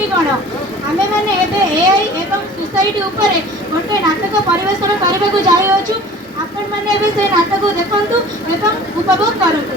साथीगण आमे माने एबे एआई एवं सोसाइटी ऊपर गोटे नाटक परिवेषण करबा को जाई होछु। आपण माने एबे से नाटक देखंतु एवं उपभोग करंतु।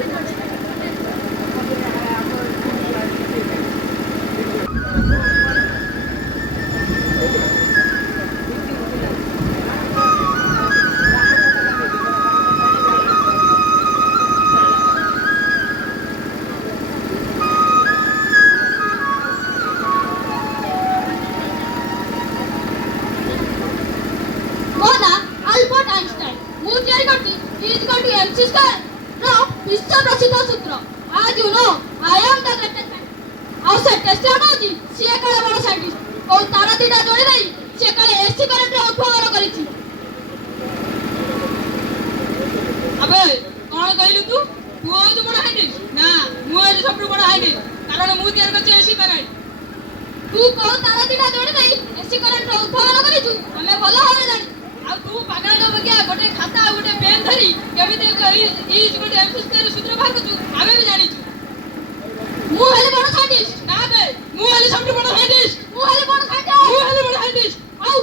विश्व प्रसिद्ध सूत्र आज you know I am the greatest scientist और से टेस्ला नोजी से काले बड़ साइंटिस्ट और तारा दिटा जोड़ी नहीं से काले एसी करंट उद्भावन करिछि। अबे कोन कहलु तू आज बड़ साइंटिस्ट ना मु आज सबटु बड़ साइंटिस्ट कारण मु तयार करछि एसी करंट। तू को तारा दिटा जोड़ी नहीं एसी करंट उद्भावन करिछु हमें भलो होय जानि। आ तू पागल न बगिया गोटे खाता गोटे पेन धरी केमिति इज गोटे एमसीस्क्वायर सूत्र बाहर करछु आबे भी जानि छु। मु हेले बड़ साइंटिस्ट ना बे मु हेले सबटु बड़ साइंटिस्ट मु हेले बड़ साइंटिस्ट मु हेले बड़ साइंटिस्ट। आउ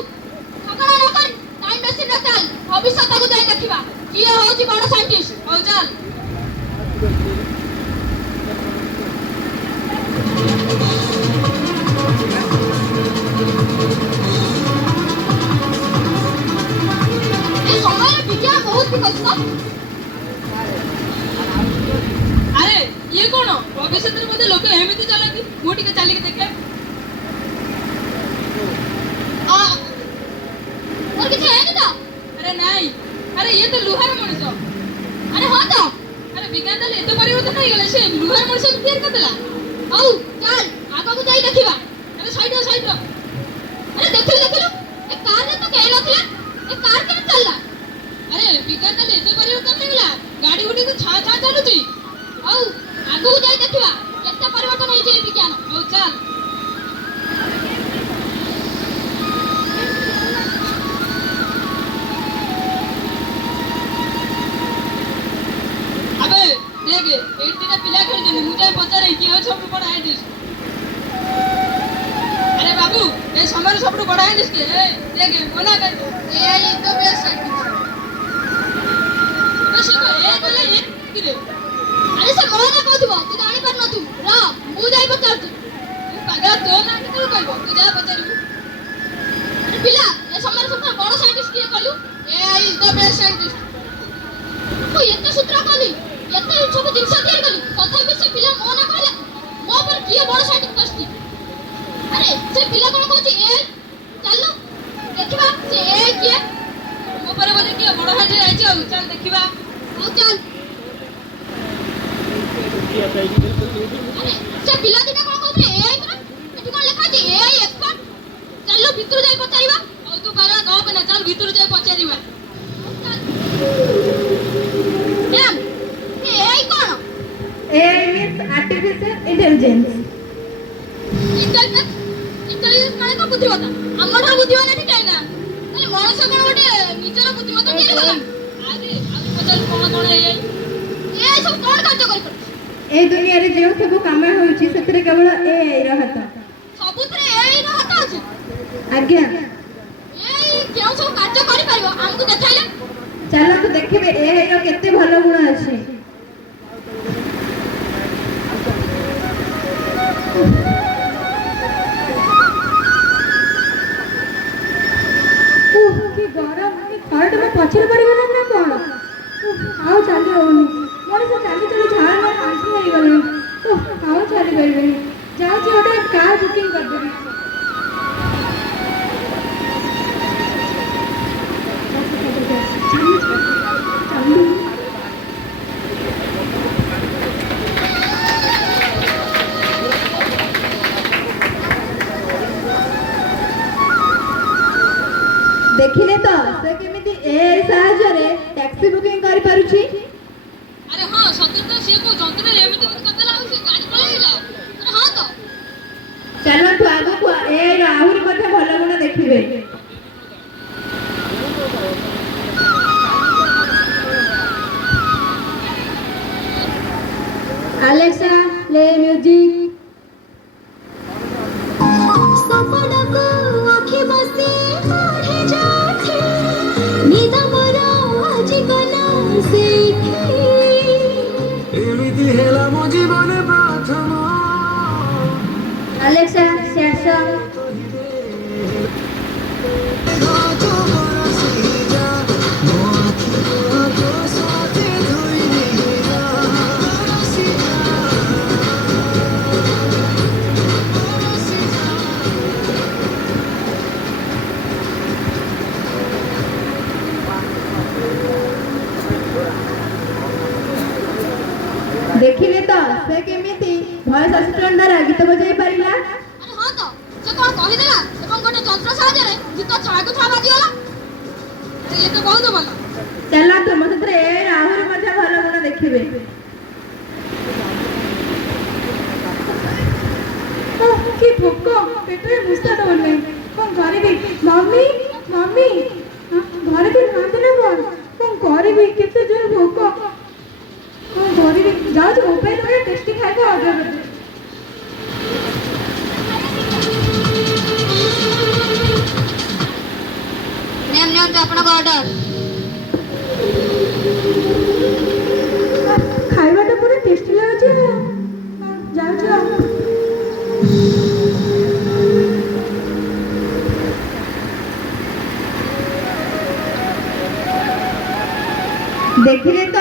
सकाळ न कर टाइम मशीन रे चल भविष्य को जाई देखिबा किए होची बड़ साइंटिस्ट। हो चल अरे ये कौन भविष्य मध्य लोक एमती चलती मु टिके चलिक देखे और किछ है नि तो। अरे नहीं अरे ये तो लुहार मनुष्य। अरे हां तो अरे विज्ञान दल एतो परिवर्तन नहीं गले से लुहार मनुष्य को तैयार करदेला। आउ चल आगा को जाई देखिबा। अरे साइड अरे देखिलु ए कार ने तो कहे नथिला ए कार के चलला। अरे विज्ञान दल एतो परिवर्तन नहीं गला गाड़ी गुडी को छा छा चलुची। आउ आगु जाई देखिबा केते परिवर्तन होई छै विज्ञान। हो चल अबे देख एटीना पिला खेल मुझे पचारे कि हो सब बड़ा साइंटिस्ट। अरे बाबू ए समय सब बड़ा साइंटिस्ट के देख मना कर AI is the best scientist. बस ए बोले ये कि रे अरे से मोना कहथुबो तू जानि पर नथु रा मु जाई पचारछु। पागल तो ना के कहबो तू जा पचारिबू। अरे पिला ए समय सब बड़ा साइंटिस्ट के कहलु AI is the best scientist. तू एते सूत्र कहली एते सब जिंस तैयार कली तथापि से पिला मोना कहले मो पर किए बड़ा साइंटिस्ट कस्ती। अरे से पिला कोन कहछि एआई चलो देखिबा से एआई किए मो पर बोले कि बड़ा हाजे आइछ आ चल देखिबा। आउ चल अरे से पिला दिना कोन कहछि एआई पर एठी कोन लिखा छै एआई एक्सपर्ट। चलो भितर जाई पचारिबा। और तू बारा गांव पे ना चल भीतर जाई पचारिबा। मैम एआई कोन AI means artificial intelligence. Intelligence माने को बुद्धिमत्ता हमर बुद्धिमत्ता ठीक है ना अरे मनुष्य कोन गोटे निजर बुद्धिमत्ता केले गला। अरे अब पचार कोन एआई एआई सब कोन कार्य करि पर ए दुनिया रे जे सब काम होउची सेतरे केवल AI रो हाथ। सबुतरे एआई रो हाथ अछि। आज्ञा एआई केउ सब कार्य करि परिबो हमकु देखाइले। चलो तो देखिबे AI रो केते भलो गुण अछि। कि गरम कि खरड में पछिर पड़ी गला ना कोन आओ चली होनी मोर से चली झाड़ में आंटी होई गले आओ चली गई जाओ जी ओटा कार बुकिंग कर देबी। देखिले तो से केमिति एआई सहायता रे टैक्सी बुकिंग करि पारुछि। अरे हां सत्य तो से को जंत्र एमिति करदेला से गाड़ी पळेला। अरे हां तो चलो तो आगो को एआई रो आहुरी मध्ये भलो गुण देखिबे। Alexa, play music. Alexa, set song. ଦେଖିଲେ ତ ସେ କେମିତି ଭଏସ ଆସିଷ୍ଟାଣ୍ଟ ଦ୍ୱାରା ଗୀତ ବଜାଇ ପାରିଲା। ଆରେ ହଁ ତ ସେ କଣ କହିଦେଲା ଏବଂ ଗୋଟେ ଯନ୍ତ୍ର ସାହାଯ୍ୟରେ ଗୀତ ଛାକୁ ଛା ବାଜିଗଲା। ଇଏ ତ ବହୁତ ଭଲ। ଚାଲନ୍ତୁ ମୋ ସେଥିରେ ଆହୁରି ମଧ୍ୟ ଭଲ ଗୁଣ ଦେଖିବେ। କି ଭୋକ ପେଟରେ ମୁଷା ଦଉନି କଣ କରିବି। ମମି ମମି ଘରେ ବି ନାହାନ୍ତି ନା କଣ କରିବି। କେତେ ଜୋର ଭୋକ କଣ କରିବି। ଯାଉଛି ମୋବାଇଲରେ ଟେଷ୍ଟି ଖାଇବା ଅର୍ଡର କରିବି। ମ୍ୟାମ୍ ନିଅନ୍ତୁ ଆପଣଙ୍କ ଅର୍ଡର। ଖାଇବାଟା ପୁରା ଟେଷ୍ଟି ଲାଗୁଛି। ଯାଉଛି ଆଉ। ଦେଖିଲେ ତ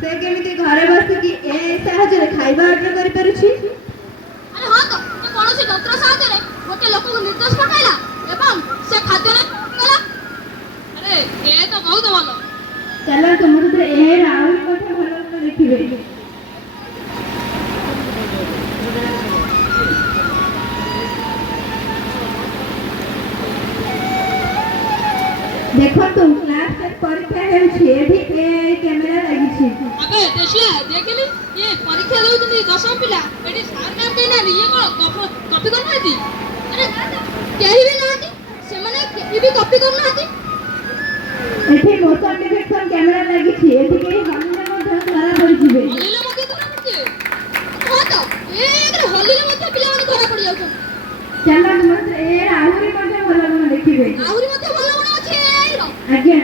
ସେ କେମିତି ଘରେ ବସିକି ସାହାଯ୍ୟରେ ଖାଇବା ଅର୍ଡର କରିପାରୁଛି। ଆରେ ହଁ ତ ସେ କୌଣସି ଯନ୍ତ୍ର ସାହାଯ୍ୟରେ ଗୋଟେ ଲୋକକୁ ନିର୍ଦ୍ଦେଶ ପଠାଇଲା ଏବଂ ସେ ଖାଦ୍ୟ କଲା। ଆରେ ଏ ତ ବହୁତ ଭଲ। ଚାଲନ୍ତୁ ମୋ ସେଥିରେ ଏହାର ଆହୁରି ମଧ୍ୟ ଭଲ ଗୁଣ ଦେଖିବେ। ଦେଖନ୍ତୁ କ୍ଲାସ ପରୀକ୍ଷା ହେଉଛି। ଏଠି କ୍ୟାମେରା ଲାଗିଛି। ଆବେ ଟେସ୍ଲା ଦେଖିଲି ଇଏ ପରୀକ୍ଷା ଦଉଛନ୍ତି 10 ପିଲା। ଏଠି ସାର୍ ମ୍ୟାମ୍ କେହି ନାହାନ୍ତି। ଇଏ କଣ କପି କରୁନାହାନ୍ତି? ଆରେ କେହି ବି ନାହାନ୍ତି। ସେମାନେ କେହି ବି କପି କରୁନାହାନ୍ତି। ଏଠି ମୋଶନ ଡିଟେକ୍ସନ କ୍ୟାମେରା ଲାଗିଛି। ଏଠି କେହି ହଲିଲେ ମଧ୍ୟ ଧରା ପଡ଼ିଯିବେ। ହଲିଲେ ମଧ୍ୟ ଧରା ପଡୁଛି। ହଁ ତ ଏକରେ ହୋଲିରେ ମଧ୍ୟ ପିଲାମାନେ ଧରା ପଡ଼ି ଯାଉଛନ୍ତି। ଚାଲନ୍ତୁ ମୋ ସେଥିରେ ଏହାର ଆହୁରି ମଧ୍ୟ ଭଲ ଗୁଣ ଦେଖିବେ। ଆହୁରି ମଧ୍ୟ ଭଲ ଗୁଣ ଅଛି ଏଇର। ଆଜ୍ଞା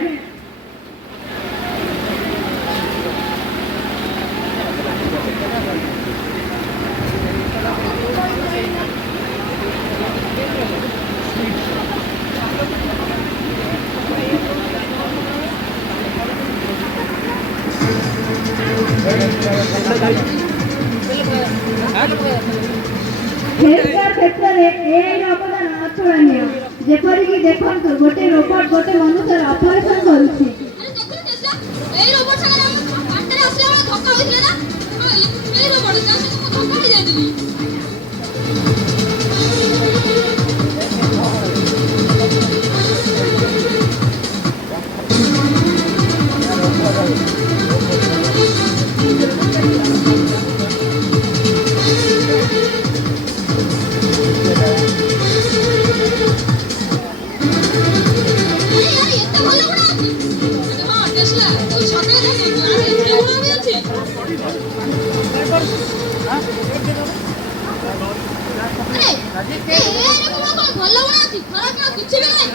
ହେଲ୍ଥକେୟାର କ୍ଷେତ୍ରରେ ଏଆଇର ଅବଦାନ ଅତୁଳନୀୟ। ଯେପରିକି ଦେଖନ୍ତୁ ଗୋଟେ ରୋବୋଟ ଗୋଟେ ମନୁଷ୍ୟର ଅପରେସନ କରୁଛି। ଆରେ ଦେଖିଲୁ ଟେସ୍ଲା ଏଇ ରୋବଟ ସାଙ୍ଗରେ ଆମେ ବାଟରେ ଆସିଲା ବେଳେ ଧକ୍କା ହୋଇଥିଲେ ନା। ହଁ ଏଇ ରୋବଟ ତା ସହିତ ମୁଁ ଧକ୍କା ହୋଇଯାଇଥିଲି। ଆରେ ଏତେ ଭଲ ଗୁଣ ଅଛି। ହଁ ଟେସ୍ଲା ତୁ ସକାଳେ ଦେଖନ୍ତୁ ଆରେ ଏତେ ଗୁଣ ବି ଅଛି। ଆରେ ଏଇରେ କଣ ଭଲ ଗୁଣ ଅଛି ଖରାପ ଗୁଣ କିଛି ବି ନାହିଁ।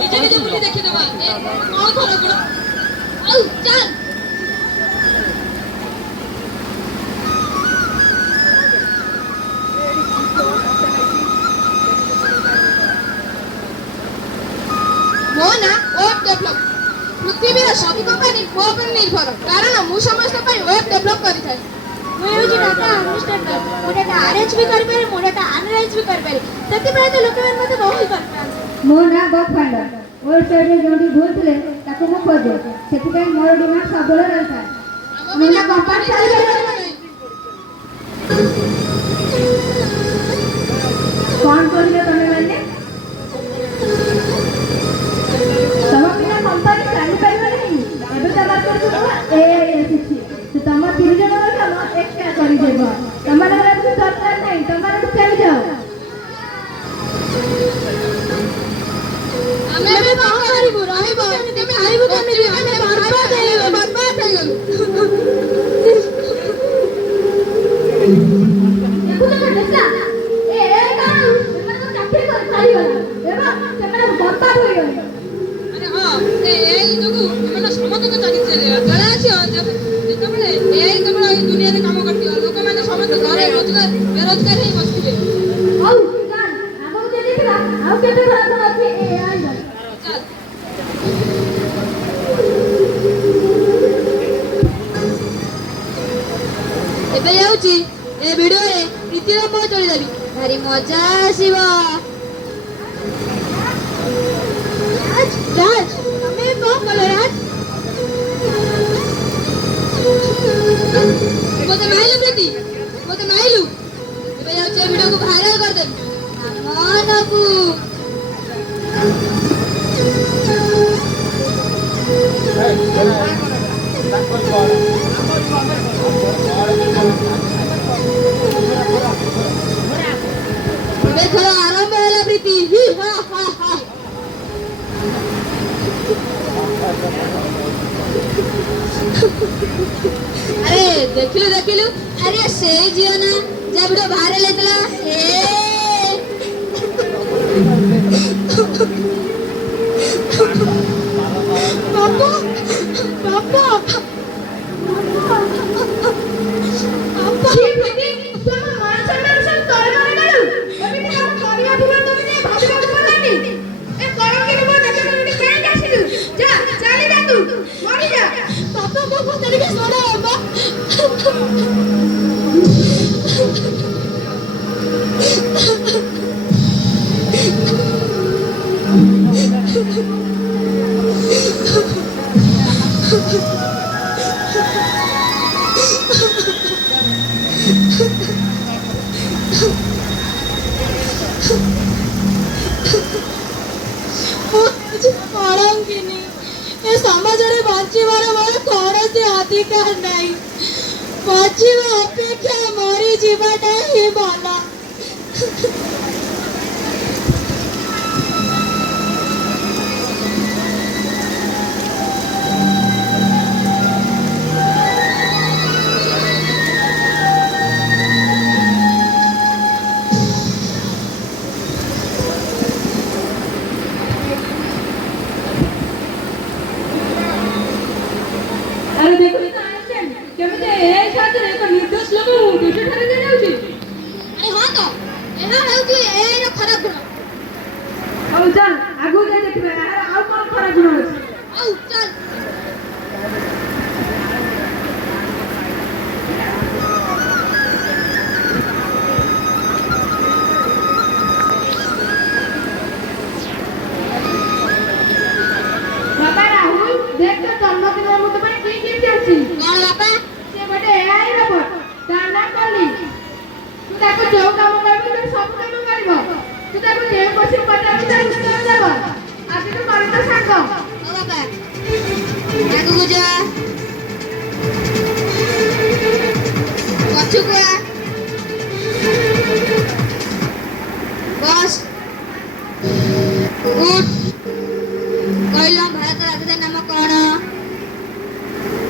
ନିଜେ ନିଜେ ବୁଲି ଦେଖିଦେବା କଣ ଖରାପ ଗୁଣ। ଆଉ ଚାଲ। ମୋ ନାଁ ୱେବ୍ ଡେଭଲପ୍। ପୃଥିବୀର ସବୁ କମ୍ପାନୀ ମୋ ଉପରେ ନିର୍ଭର କାରଣ ମୁଁ ସମସ୍ତ ପାଇଁ ୱେବ୍ ଡେଭଲପ୍ କରିଥାଏ। ମୁଁ ହେଉଛି ଡାଟା ଆଡମିନିଷ୍ଟ୍ରେଟର। ମୁଁ ଡାଟା ଆରେଞ୍ଜ ବି କରିପାରେ, ମୁଁ ଡାଟା ଆନାଲାଇଜ୍ ବି କରିପାରେ। ସେଥିପାଇଁ ତ ଲୋକମାନେ ମୋତେ ବହୁତ ଭଲ ପାଆନ୍ତି। ମୋ ନାଁ ବଗ୍ ଫାଣ୍ଡର। ୱେବସାଇଟ୍ରେ ଯେଉଁଠି ଭୁଲ ଥିଲେ ତାକୁ ମୁଁ ଖୋଜେ। ସେଥିପାଇଁ ମୋର ଡିମାଣ୍ଡ ସବୁବେଳେ ରହିଥାଏ। ମୋ ନାଁ କମ୍ପାନୀ କଣ କରିଲ ତମେ ମାନେ? ତମ ବିନା କମ୍ପାନୀ ଚାଲିପାରିବ ନାହିଁ। ଏବେ ତ ମାର୍କେଟକୁ ନୂଆ ଏଆଇ ଆସିଛି। ତମ 3 ଜଣଙ୍କ କାମ ଏକା କରିଦେବ। ତମମାନଙ୍କର କିଛି ଦରକାର ନାହିଁ। ତମମାନଙ୍କୁ ଚାଲିଯାଅ। ଆମେ ଏବେ କଣ କରିବୁ? ରହିବୁ କେମିତି? ଖାଇବୁ କେମିତି? ଆମେ ବର୍ବାଦ ହେଇଗଲୁ। ଦେଖୁଛ ନା ଟେସ୍ଲା? ଏ କଣ? ଏମାନଙ୍କୁ ଚାକିରି ବେରୋଜଗାର ହେଇ ବସିଥିବେ। ହଉ ଚାଲ ଆଗକୁ ଯେ ଦେଖିବା ଆଉ କେତେ ଘର ଅଛି ଏ ଆଇଲା। ଚାଲ। ଏବେ ଯାଉଛି ଏ ଭିଡିଓରେ ପ୍ରୀତିର ପୁଅ ଚଳିଦେବି, ଭାରି ମଜା ଆସିବ। ରାଜ, ତମେ କଣ କଲ ରାଜ? ମତେ ମାଇଲୁ ପ୍ରୀତି, ମତେ ମାଇଲୁ। ଏବେ ଯାଉଛି ଏ ଭିଡିଓକୁ ଭାଇରାଲ କରିଦେବି ମନକୁ। ଏବେ ଖେଳ ଆରମ୍ଭ ହେଲା ପ୍ରୀତି। ହି ହା ହା ହା। ଆରେ ଦେଖିଲୁ ଦେଖିଲୁ, ଆରେ ସେଇ ଝିଅ ନା ଯାହା ଭିଡିଓ ଭାଇରାଲ ହେଇଥିଲା। ବାପା ବାପା ପଢାଉକିନି ଏ ସମାଜରେ ବଞ୍ଚିବାର ମୋର କୌଣସି ଅଧିକାର ନାହିଁ। ବଞ୍ଚିବା ଅପେକ୍ଷା ମରିଯିବାଟା ହିଁ ଭଲ। ଆରେ ଦେଖୁଛୁ ତ ଆଇଲେଣି କେମିତି ଏ ସାଥିରେ ଏକ ନିର୍ଦ୍ଦୋଷ ଲୋକକୁ ଦୋଷ ଠାରୁ ଦିଆଯାଉଛି। ଆରେ ହଁ ତ, ଏହା ହେଉଛି ଏଆଇର ଖରାପ ଗୁଣ। ହଉ ଚାଲ ଆଗକୁ ଯାଇ ଦେଖିବା ଏହାର ଆଉ କଣ ଖରାପ ଗୁଣ ଅଛି। ଆଉ ଚାଲ। ବାପା ରାହୁଲ ଦେଖ ତ ଜନ୍ମଦିନ ମୋ ପାଇଁ କି ଗିଫ୍ଟ ଅଛି। କଣ ବାପା? ସେ ଗୋଟେ ଏଆଇ ରୋବଟ, ତା ନାଁ କଲି। ତୁ ତାକୁ ଯୋଉ କାମ କରିବୁ ସେ ସବୁ କାମ କରିବ। ତୁ ତାକୁ ଯେ କୋଶ୍ଚିନ୍ ପଚାରିବୁ ତା ଉତ୍ତର ଦେବ। ଆଜିଠୁ କରି ତ ସାଙ୍ଗ। ହଉ ବାପା, ଆଗକୁ ଯା, ପଛକୁ ଆ, ବସ୍, ଉଠ। କହିଲ ଭାରତ ରାଜଧାନୀ ନାମ କଣ?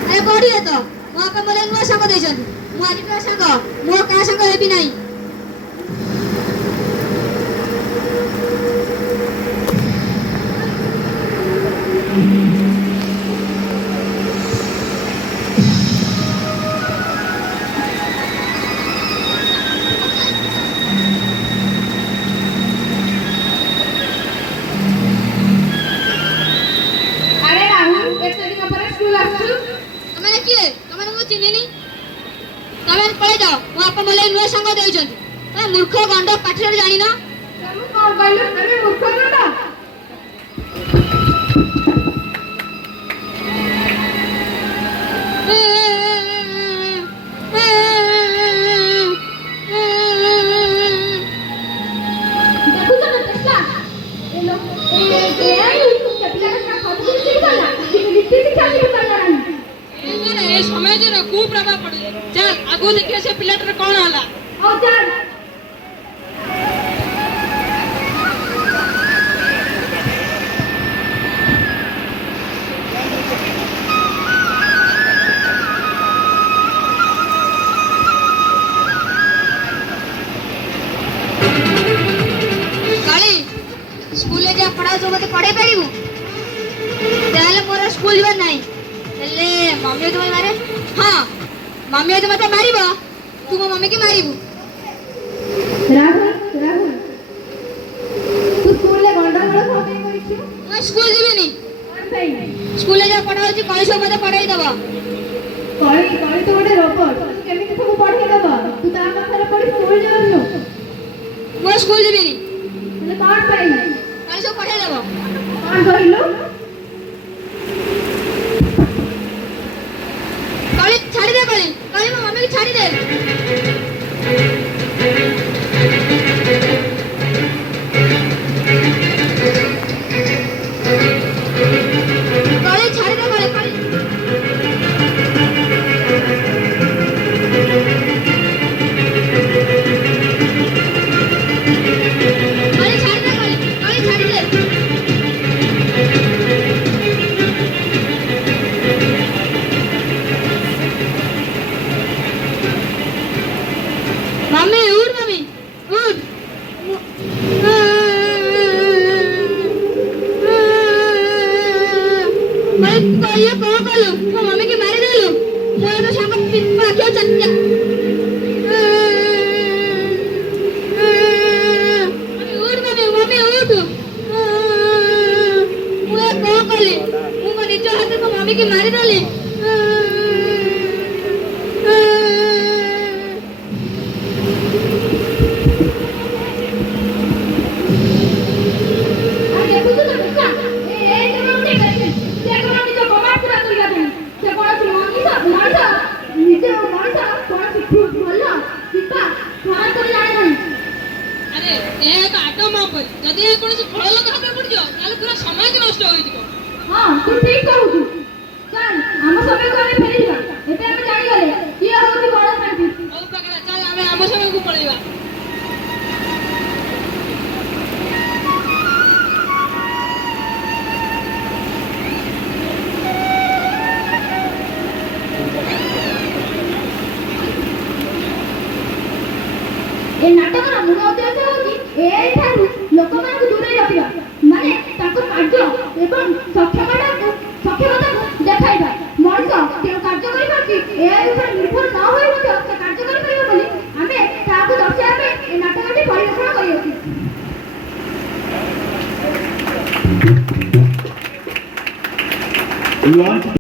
ଆରେ ବଢିଆ ତ, ମୋ ବାପା ମୋର ନୂଆ ସାଙ୍ଗ ଦେଇଛନ୍ତି। ମୁଁ ଆଜି କାହା ସାଙ୍ଗ, ମୋ କାହା ସାଙ୍ଗ ହେବି ନାହିଁ। ଆରେ ରାହୁଲ ଏତେ ଦିନ ପରେ ସ୍କୁଲ ଆସୁଛୁ। ତମେ କିଏ? ତମେ ମୁଁ ଚିହ୍ନିନି। ତମେ ପଳେଇ ଯାଅ, ମୋ ବାପା ମୋ ଲାଗି ନୂଆ ସାଙ୍ଗ ଦେଇଛନ୍ତି। ତମେ ମୂର୍ଖ ଗଣ୍ଡ ପାଠରେ ଜାଣିନ। ତମେ କଣ କହିଲୁ ଆମେ ମୂର୍ଖ ନୁହଁ? ଦେଖୁଛ ନା ଟେସ୍ଲା ଏଆଇ ପିଲାଟା ସବୁ କିଛି ଶିଖିପାରିଲା କିନ୍ତୁ ନୀତି ଶିକ୍ଷା ଶିଖିପାରିଲା ନାହିଁ। ଏ ସମାଜର କୁପ୍ରଭାବ ପଡୁଛି। ଚାଲ ଆଗକୁ ଦେଖିବା ସେ ପିଲାଟାର କଣ ହେଲା। ହଉ ଚାଲ। କାଳି, ସ୍କୁଲରେ ଯାହା ପଢାଉଛୁ ମତେ ପଢେଇ ପାରିବୁ? ତାହେଲେ ମୋର ସ୍କୁଲ ଯିବାର ନାହିଁ। ହେଲେ ମମି ଯଦି ମତେ ମାରେ? ହଁ, ମମି ଯଦି ମତେ ମାରିବ ତୁ ମୋ ମମିକି ମାରିବୁ। ସ୍କୁଲ ଯିବିନି। ହେଲେ କ'ଣ ପାଇଁ? କାଲି ସବୁ ପଠେଇ ଦେବ। କ'ଣ କହିଲୁ? କାଲି ଛାଡ଼ିଦେ, କାଲି ମୋ ମମିକୁ ଛାଡ଼ିଦେ। କାଲି ଛାଡ଼ିଦେ, କାଲି मम्मी उठ, मम्मी उठ। ये कौन कलू तो मम्मी की मारी देलू मैं तो शाम पिपा क्यों चट्टा मम्मी उठ मैं कौन कली मैं निज हाथ को मम्मी की मारी देली ଯଦି କୌଣସି ଫଳ ଲୋକ ହାତରେ ପଡ଼ିଯିବ ତାହେଲେ ପୁରା ସମାଜ ନଷ୍ଟ ହୋଇଯିବ। ହଁ ତୁ ଠିକ କହୁଛୁ। ଚାଲ ଆମ ସମୟକୁ ଆମେ ଫେରିଯିବା। ଏବେ ଆମେ ଜାଣିଗଲେ କିଏ ହଉଛି ବଡ଼ ସାଇଣ୍ଟିଷ୍ଟ। ହଉ ପାଗଳା, ଚାଲ ଆମେ ଆମ ସମୟକୁ ପଳେଇବା। ଏ ନାଟକର ମୂଳ ଉଦ୍ଦେଶ୍ୟ ହେଉଛି ଏଠାରୁ ଲୋକମାନଙ୍କୁ ଦୂରେଇ ରଖିବା, ମାନେ ତାଙ୍କ କାର୍ଯ୍ୟ ଏବଂ ସକ୍ଷମତାକୁ ଦେଖାଇବା। ମଣିଷ କେଉଁ କାର୍ଯ୍ୟ କରିପାରୁଛି ଏହା ଉପରେ ନିର୍ଭର ନ ହୋଇ ମଧ୍ୟ ସେ କାର୍ଯ୍ୟ କରିପାରିବ ବୋଲି ଆମେ ତାହାକୁ ଦର୍ଶାଇବା ପାଇଁ ଏ ନାଟକଟି ପରିବେଷଣ କରିଅଛୁ।